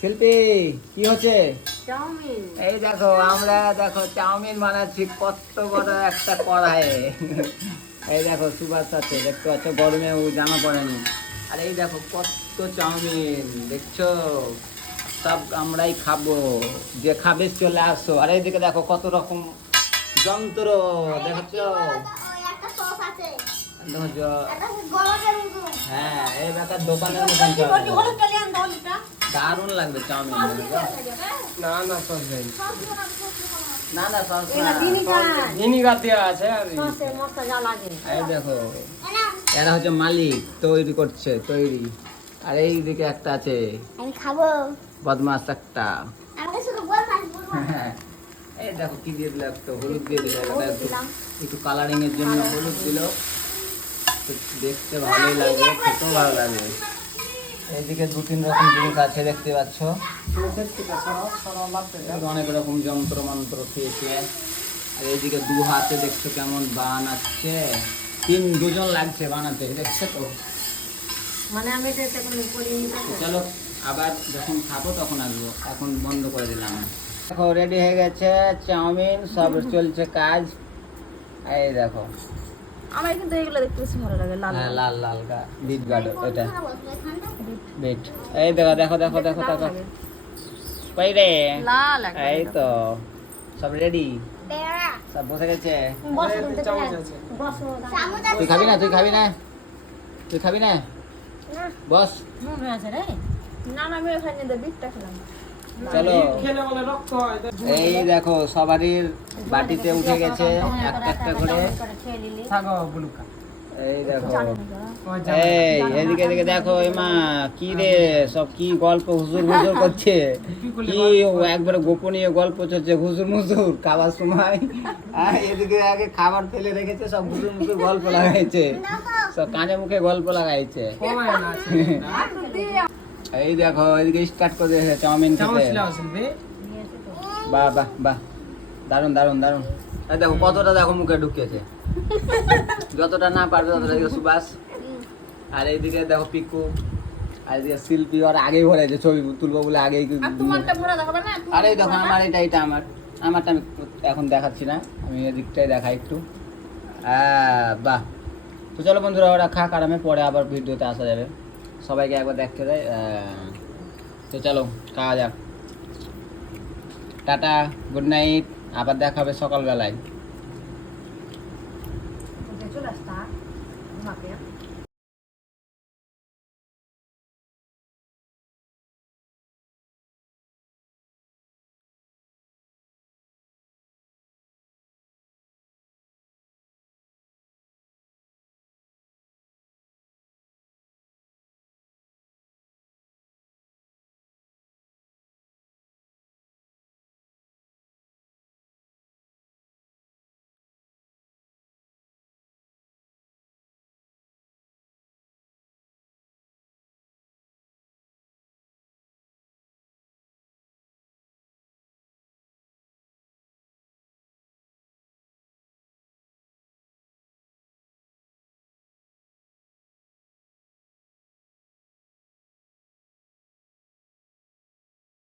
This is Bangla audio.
শিল্পী কি হচ্ছে? চাউমিন। এই দেখো আমরা চাউমিন বানাচ্ছি কত বড় একটা কড়াইয়ে। এই দেখো সুভাষ আছে দেখতে পাচ্ছ, গরমে ও জামা পড়েনি। আর এই দেখো কত চাউমিন দেখছো, সব আমরাই খাবো, যে খাবে চলে আসো। আর এইদিকে দেখো কত রকম যন্ত্র দেখছো, হ্যাঁ এই ব্যাপার দোকানের মতন দারুণ লাগবে চাউমিন। না না সস দেই না না সস ভিনিগার দেওয়া আছে আর এই দেখো এরা হচ্ছে মালিক, তৈরি করছে তৈরি। আর এই দিকে একটা আছে আমি খাবো। বদমাস একটা। আমাকে শুধু বলবা। এই দেখো কি দিয়ে দিল, একটু হলুদ দিয়ে দিল, একটু কালারিং এর জন্য হলুদ দিল, তো দেখতে ভালোই লাগবে, খেতেও ভালো লাগবে। এইদিকে 2-3 রকম জিনিস আছে দেখতে পাচ্ছ, অনেক রকম যন্ত্র মন্ত্র খেয়েছে। আর এইদিকে 2 হাতে দেখছো কেমন বানাচ্ছে, 2জন লাগছে বানাতে, দেখছো তো। মানে আমি এটা এখন করিনি। চলো আবার যখন খাবো তখন আসবো, এখন বন্ধ করে দিলাম। দেখো রেডি হয়ে গেছে চাউমিন, সব চলছে কাজ। এই দেখো আমার কিন্তু এগুলো দেখতে বেশি ভালো লাগে, লাল হ্যাঁ লাল লাল বিট গার্ড, এটা বিট। এই দেখো দেখো দেখো দেখো দেখো কই রে, লাল এই তো সব রেডি, সব বসে গেছে। তুই খাবি না, তুই খাবি না, তুই খাবি না, বস। না না আমি ওখানে বিটটা খেলাম। চলো খেলে বলে রক্ত হয়। এই দেখো সবারই বাটিতে উঠে গেছে একটা একটা করে। থাকো বুলুকা। এই দেখো এই এদিকে এদিকে দেখো, এমা কি রে সব কি গল্প হুজুর হুজুর করছে, কি একবারে গোপনীয় গল্প চলছে হুজুর মুজুর খাবার সময়। আর এদিকে আগে খাবার ফেলে রেখেছে, সব হুজুর মুজুর গল্প লাগাইছে, সব কানে মুখে গল্প লাগাইছে। এই দেখো এদিকে স্টার্ট করে দিয়েছে চাউমিন খেতে। বাহ বাহ বাহ, দারুন দারুন দারুন। এই দেখো কতটা দেখো মুখে ঢুকিয়েছে, যতটা না পারবে ততটা। দিকে সুভাষ, আর এইদিকে দেখো পিকু, আর এদিকে শিল্পী, আর আগেই ভরেছে ছবি তুলবো বলে আগেই। আর এই দেখো আমার এটা আমারটা আমি এখন দেখাচ্ছি না, আমি এদিকটাই দেখাই একটু। বাহ। তো চলো বন্ধুরা ওরা খাক, আর আমি পরে আবার ভিডিওতে আসা যাবে, সবাইকে একবার দেখতে দেয়। তো চলো খাওয়া যাক, টাটা, গুড নাইট, আবার দেখা হবে সকালবেলায়।